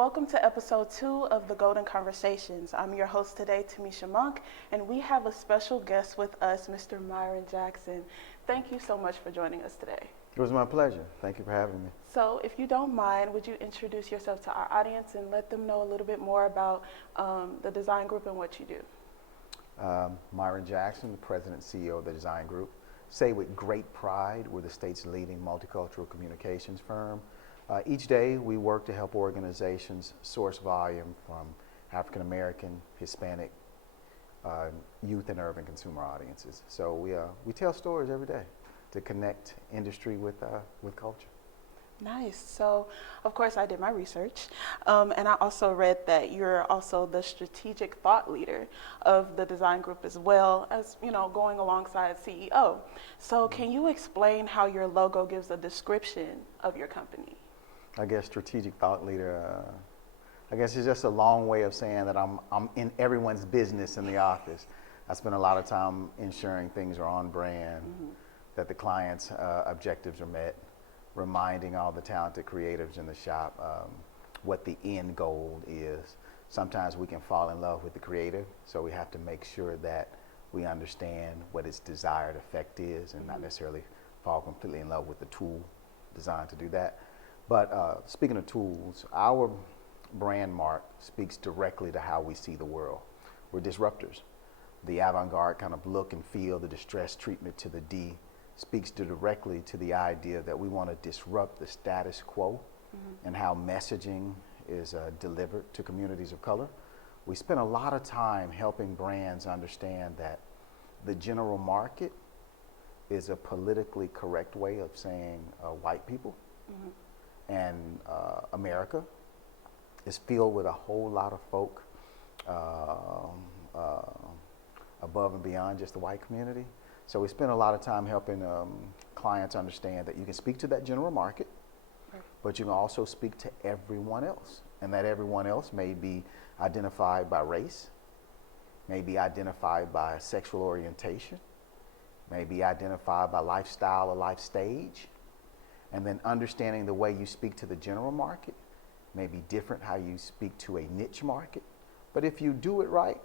welcome to episode 2 of the Golden Conversations. I'm your host today, Tamisha Monk, and we have a special guest with us, Mr. Myron Jackson. Thank you so much for joining us today. It was my pleasure. Thank you for having me. So if you don't mind, would you introduce yourself to our audience and let them know a little bit more about the design group and what you do? Myron Jackson, the president and CEO of the design group. Say with great pride, we're the state's leading multicultural communications firm. Each day we work to help organizations source volume from African American, Hispanic, youth and urban consumer audiences. So we tell stories every day to connect industry with culture. Nice. So, of course, I did my research, and I also read that you're also the strategic thought leader of the design group as well as, going alongside CEO. So can you explain how your logo gives a description of your company? I guess strategic thought leader, I guess it's just a long way of saying that I'm in everyone's business in the office. I spend a lot of time ensuring things are on brand, that the client's objectives are met, reminding all the talented creatives in the shop what the end goal is. Sometimes we can fall in love with the creative, so we have to make sure that we understand what its desired effect is and not necessarily fall completely in love with the tool designed to do that. But speaking of tools, our brand mark speaks directly to how we see the world. We're disruptors. The avant-garde kind of look and feel, the distress treatment to the D, speaks directly to the idea that we want to disrupt the status quo and how messaging is delivered to communities of color. We spend a lot of time helping brands understand that the general market is a politically correct way of saying white people. And America is filled with a whole lot of folk above and beyond just the white community. So we spend a lot of time helping clients understand that you can speak to that general market, but you can also speak to everyone else. And that everyone else may be identified by race, may be identified by sexual orientation, may be identified by lifestyle or life stage. And then understanding the way you speak to the general market may be different how you speak to a niche market. But if you do it right,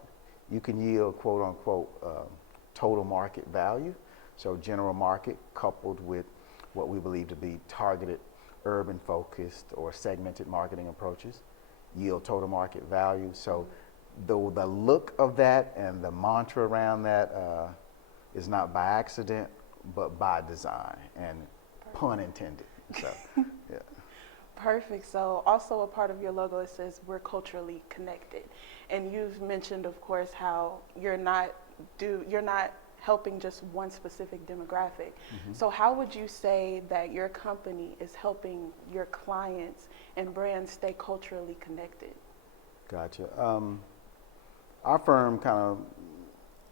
you can yield quote unquote total market value. So general market coupled with what we believe to be targeted urban focused or segmented marketing approaches yield total market value. So the look of that and the mantra around that is not by accident, but by design, and pun intended. So, yeah. Perfect. So also a part of your logo, it says we're culturally connected. And you've mentioned, of course, how you're not helping just one specific demographic. So how would you say that your company is helping your clients and brands stay culturally connected? Gotcha. Our firm kind of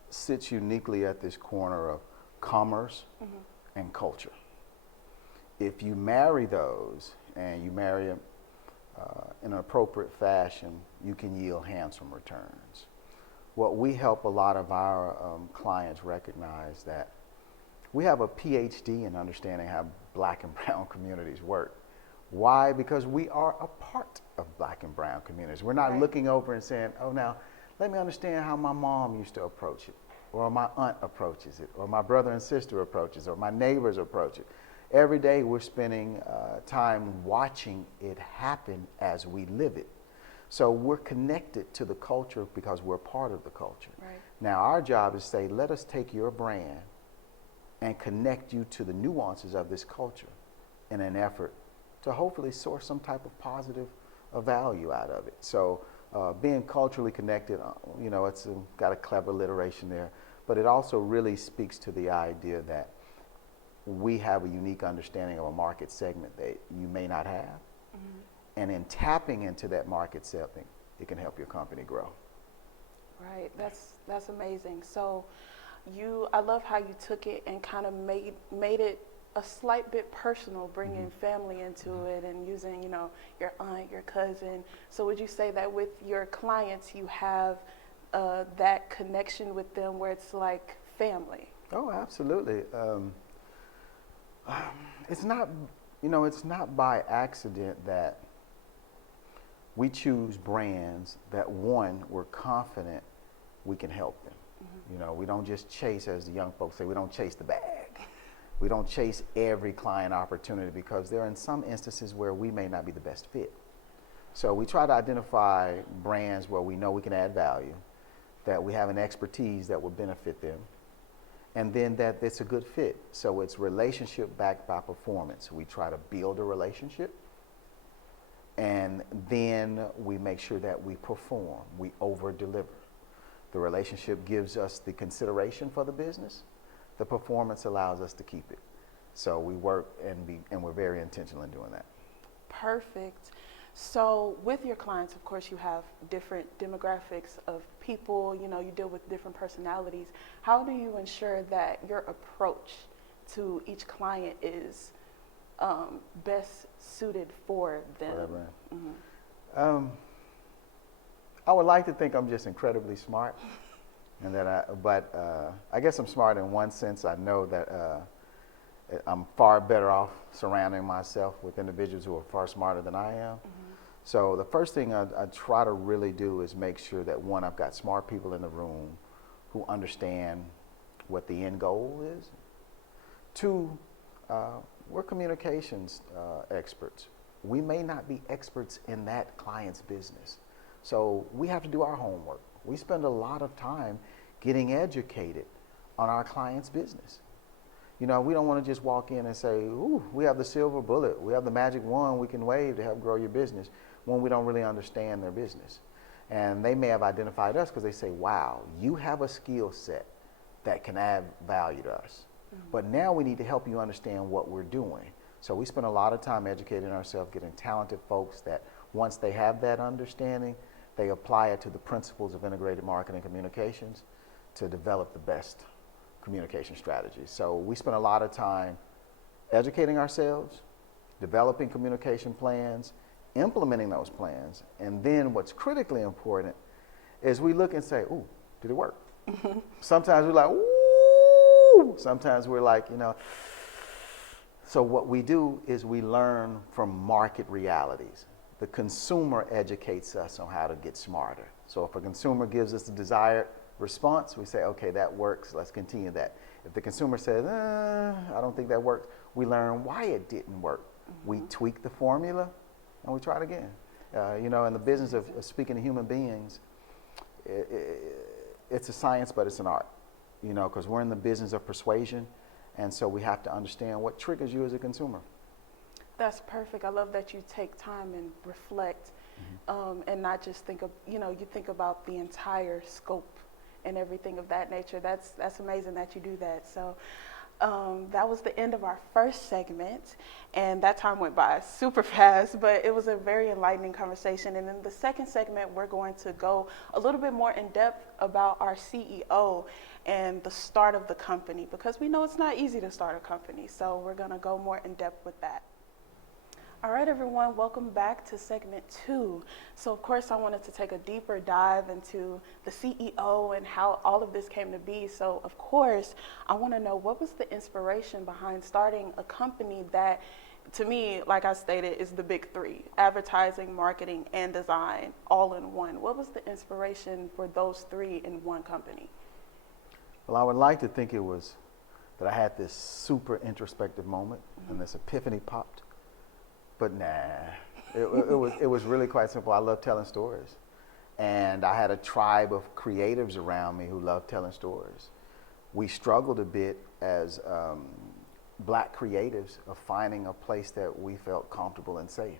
sits uniquely at this corner of commerce and culture. If you marry those and you marry them in an appropriate fashion, you can yield handsome returns. What we help a lot of our clients recognize that we have a PhD in understanding how black and brown communities work. Why? Because we are a part of black and brown communities. We're not looking over and saying, oh, now let me understand how my mom used to approach it, or my aunt approaches it, or my brother and sister approaches it, or my neighbors approach it. Every day we're spending time watching it happen as we live it. So we're connected to the culture because we're part of the culture. Right. Now our job is to say, let us take your brand and connect you to the nuances of this culture in an effort to hopefully source some type of positive value out of it. So being culturally connected, it's got a clever alliteration there, but it also really speaks to the idea that we have a unique understanding of a market segment that you may not have. And in tapping into that market segment, it can help your company grow. Right, that's amazing. So I love how you took it and kind of made it a slight bit personal, bringing family into it and using, your aunt, your cousin. So would you say that with your clients, you have that connection with them where it's like family? Oh, absolutely. It's not by accident that we choose brands that, one, we're confident we can help them. You know, we don't just chase, as the young folks say, we don't chase the bag. We don't chase every client opportunity, because there are in some instances where we may not be the best fit. So we try to identify brands where we know we can add value, that we have an expertise that will benefit them, and then that it's a good fit. So it's relationship backed by performance. We try to build a relationship, and then we make sure that we perform, we over deliver. The relationship gives us the consideration for the business. The performance allows us to keep it. So we work and we're very intentional in doing that. Perfect. So with your clients, of course, you have different demographics of people, you know, you deal with different personalities. How do you ensure that your approach to each client is best suited for them? For that brand. I would like to think I'm just incredibly smart, and that I guess I'm smart in one sense. I know that I'm far better off surrounding myself with individuals who are far smarter than I am. So the first thing I try to really do is make sure that, one, I've got smart people in the room who understand what the end goal is. Two, we're communications experts. We may not be experts in that client's business. So we have to do our homework. We spend a lot of time getting educated on our client's business. You know, we don't want to just walk in and say, ooh, we have the silver bullet, we have the magic wand we can wave to help grow your business, when we don't really understand their business. And they may have identified us because they say, wow, you have a skill set that can add value to us. But now we need to help you understand what we're doing. So we spend a lot of time educating ourselves, getting talented folks that, once they have that understanding, they apply it to the principles of integrated marketing communications to develop the best communication strategies. So we spend a lot of time educating ourselves, developing communication plans, implementing those plans, and then what's critically important is we look and say, ooh, did it work? Sometimes we're like, ooh, sometimes we're like, you know. So what we do is we learn from market realities. The consumer educates us on how to get smarter. So if a consumer gives us the desired response, we say, okay, that works, let's continue that. If the consumer says, I don't think that worked, we learn why it didn't work. We tweak the formula and we try it again. You know, in the business of speaking to human beings, it's a science, but it's an art, you know, because we're in the business of persuasion. And so we have to understand what triggers you as a consumer. That's perfect. I love that you take time and reflect, and not just think of, you know, you think about the entire scope and everything of that nature. That's amazing that you do that. So that was the end of our first segment, and that time went by super fast, but it was a very enlightening conversation. And in the second segment, we're going to go a little bit more in depth about our CEO and the start of the company, because we know it's not easy to start a company. So we're going to go more in depth with that. All right, everyone, welcome back to segment 2. So, of course, I wanted to take a deeper dive into the CEO and how all of this came to be. So, of course, I want to know, what was the inspiration behind starting a company that, to me, like I stated, is the big three: advertising, marketing, and design, all in one. What was the inspiration for those three in one company? Well, I would like to think it was that I had this super introspective moment and this epiphany popped. But nah, it was really quite simple. I love telling stories. And I had a tribe of creatives around me who loved telling stories. We struggled a bit as black creatives of finding a place that we felt comfortable and safe,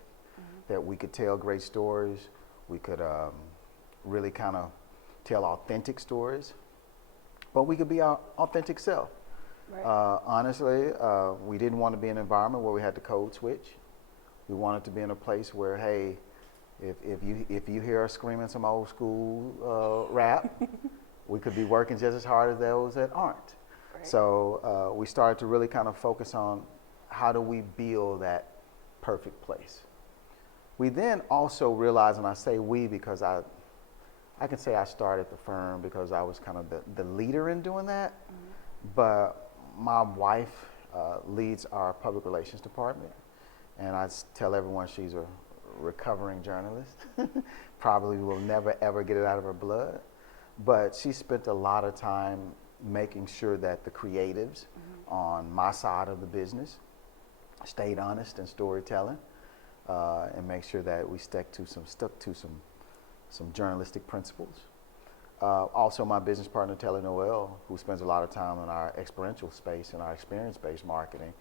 that we could tell great stories. We could really kind of tell authentic stories, but we could be our authentic self. Right. Honestly, we didn't want to be in an environment where we had to code switch. We wanted to be in a place where, hey, if you hear us screaming some old school rap, we could be working just as hard as those that aren't. Right. So we started to really kind of focus on how do we build that perfect place. We then also realized, and I say we because I can say I started the firm because I was kind of the leader in doing that, but my wife leads our public relations department. And I tell everyone she's a recovering journalist. Probably will never ever get it out of her blood. But she spent a lot of time making sure that the creatives on my side of the business stayed honest in storytelling, and make sure that we stuck to some journalistic principles. Also, my business partner, Telly Noel, who spends a lot of time in our experiential space and our experience-based marketing,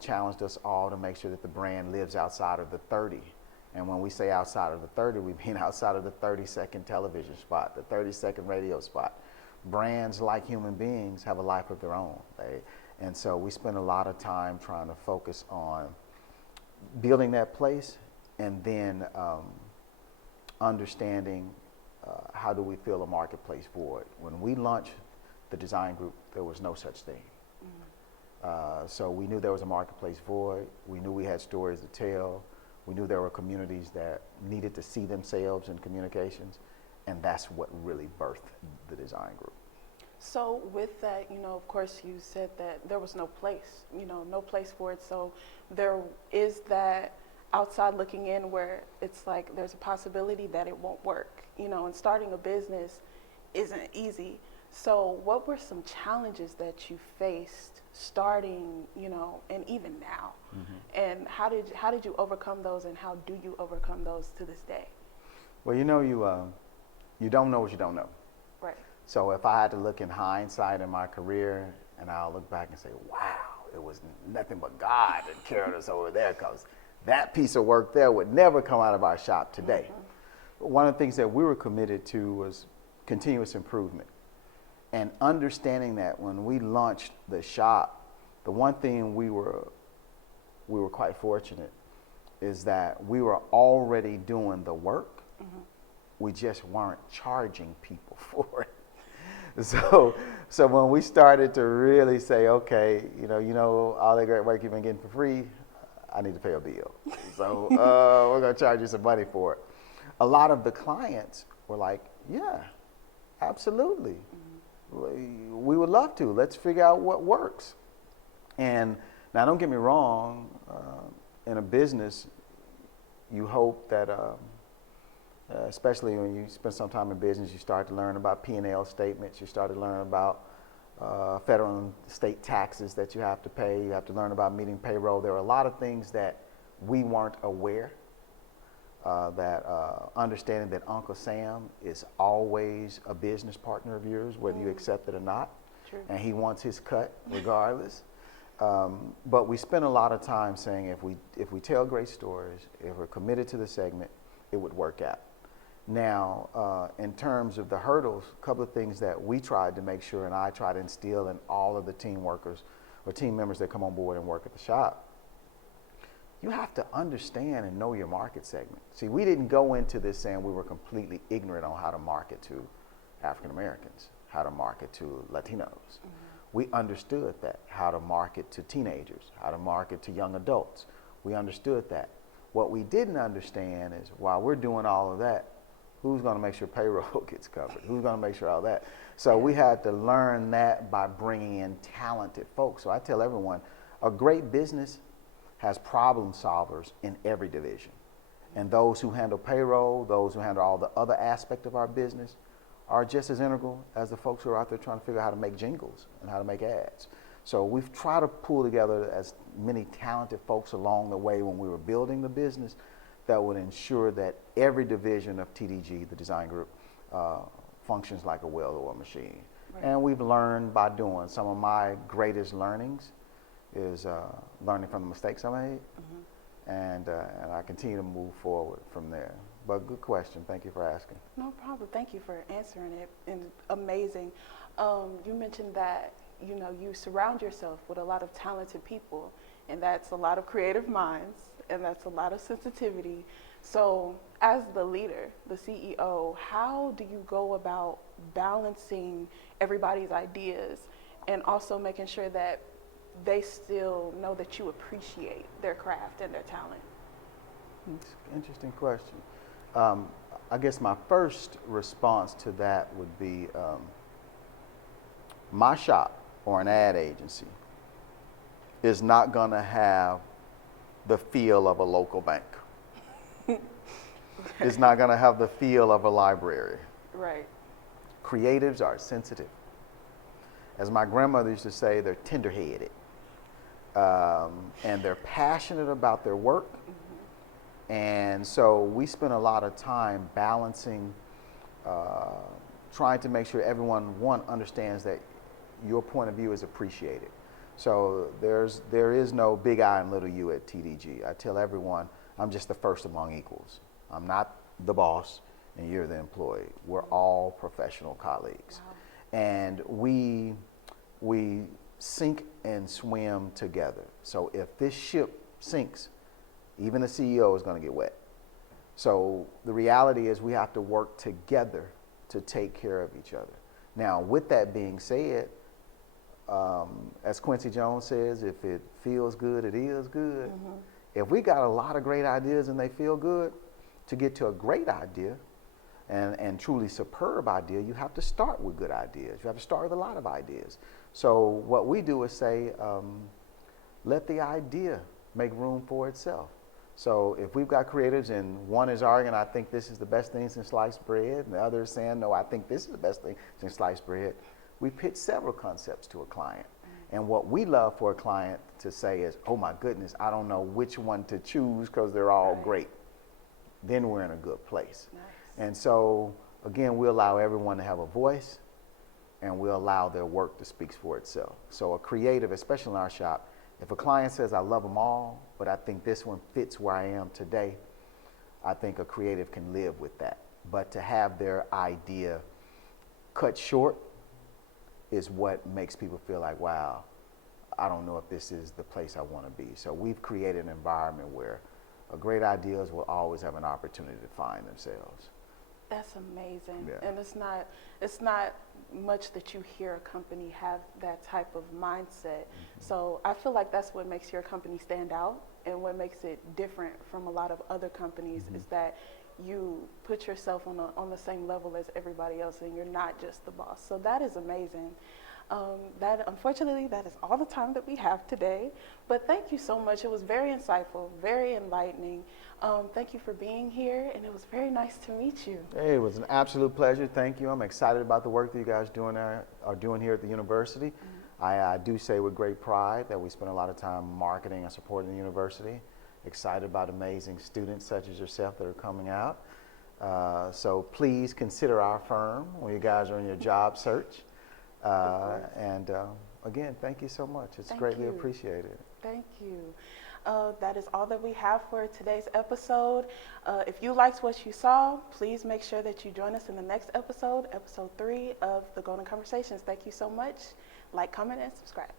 challenged us all to make sure that the brand lives outside of the 30. And when we say outside of the 30, we mean outside of the 30-second television spot, the 30-second radio spot. Brands, like human beings, have a life of their own. And so we spend a lot of time trying to focus on building that place, and then understanding how do we fill a marketplace void. When we launched the design group, there was no such thing. So we knew there was a marketplace void. We knew we had stories to tell. We knew there were communities that needed to see themselves in communications, and that's what really birthed the design group. So with that, of course you said that there was no place, no place for it. So there is that outside looking in where it's like there's a possibility that it won't work, and starting a business isn't easy. So what were some challenges that you faced starting, and even now? And how did you overcome those, and how do you overcome those to this day? Well, you don't know what you don't know. Right. So if I had to look in hindsight in my career, and I'll look back and say, wow, it was nothing but God that carried us over there, because that piece of work there would never come out of our shop today. One of the things that we were committed to was continuous improvement. And understanding that when we launched the shop, the one thing we were quite fortunate is that we were already doing the work. We just weren't charging people for it. So when we started to really say, okay, all that great work you've been getting for free, I need to pay a bill. So we're going to charge you some money for it. A lot of the clients were like, yeah, absolutely. We would love to. Let's figure out what works. And now, don't get me wrong, in a business, you hope that, especially when you spend some time in business, you start to learn about P&L statements, you start to learn about federal and state taxes that you have to pay, you have to learn about meeting payroll. There are a lot of things that we weren't aware, understanding that Uncle Sam is always a business partner of yours, whether you accept it or not. True. And he wants his cut regardless. But we spend a lot of time saying if we tell great stories, if we're committed to the segment, it would work out. Now, in terms of the hurdles, a couple of things that we tried to make sure, and I try to instill in all of the team workers or team members that come on board and work at the shop, you have to understand and know your market segment. See, we didn't go into this saying we were completely ignorant on how to market to African Americans, how to market to Latinos. We understood that, how to market to teenagers, how to market to young adults. We understood that. What we didn't understand is while we're doing all of that, who's going to make sure payroll gets covered? Who's going to make sure all that? So we had to learn that by bringing in talented folks. So I tell everyone, a great business has problem solvers in every division. And those who handle payroll, those who handle all the other aspects of our business are just as integral as the folks who are out there trying to figure out how to make jingles and how to make ads. So we've tried to pull together as many talented folks along the way when we were building the business that would ensure that every division of TDG, the design group, functions like a well-oiled machine. Right. And we've learned by doing. Some of my greatest learnings is learning from the mistakes I made, and I continue to move forward from there. But good question. Thank you for asking. No problem. Thank you for answering it. And amazing. You mentioned that you surround yourself with a lot of talented people, and that's a lot of creative minds, and that's a lot of sensitivity. So as the leader, the CEO, how do you go about balancing everybody's ideas and also making sure that they still know that you appreciate their craft and their talent? It's an interesting question. I guess my first response to that would be my shop or an ad agency is not going to have the feel of a local bank. It's not going to have the feel of a library. Right. Creatives are sensitive. As my grandmother used to say, they're tender-headed. And they're passionate about their work. And so we spend a lot of time balancing, trying to make sure everyone, one, understands that your point of view is appreciated. So there is no big I and little you at TDG. I tell everyone, I'm just the first among equals. I'm not the boss and you're the employee. We're all professional colleagues. Wow. And we sink and swim together. So if this ship sinks, even the CEO is going to get wet. So the reality is we have to work together to take care of each other. Now, with that being said, as Quincy Jones says, if it feels good, it is good. Mm-hmm. If we got a lot of great ideas and they feel good, to get to a great idea and truly superb idea, you have to start with good ideas. You have to start with a lot of ideas. So what we do is say, let the idea make room for itself. So if we've got creatives and one is arguing, I think this is the best thing since sliced bread, and the other is saying, no, I think this is the best thing since sliced bread, we pitch several concepts to a client. And what we love for a client to say is, oh my goodness, I don't know which one to choose because they're all great. Then we're in a good place. Nice. And so, again, we allow everyone to have a voice and we allow their work to speak for itself. So a creative, especially in our shop, if a client says, I love them all, but I think this one fits where I am today, I think a creative can live with that. But to have their idea cut short is what makes people feel like, wow, I don't know if this is the place I want to be. So we've created an environment where great ideas will always have an opportunity to find themselves. That's amazing. Yeah. And it's not much that you hear a company have that type of mindset. Mm-hmm. So I feel like that's what makes your company stand out, and what makes it different from a lot of other companies is that you put yourself on the same level as everybody else, and you're not just the boss. So that is amazing. Unfortunately, that is all the time that we have today. But thank you so much. It was very insightful, very enlightening. Thank you for being here, and it was very nice to meet you. Hey, it was an absolute pleasure. Thank you. I'm excited about the work that you guys are doing here at the university. Mm-hmm. I do say with great pride that we spend a lot of time marketing and supporting the university. Excited about amazing students such as yourself that are coming out. So please consider our firm when you guys are in your job search. Again, thank you so much. It's greatly appreciated. Thank you. That is all that we have for today's episode. If you liked what you saw, please make sure that you join us in the next episode, episode 3 of the Golden Conversations. Thank you so much. Like, comment, and subscribe.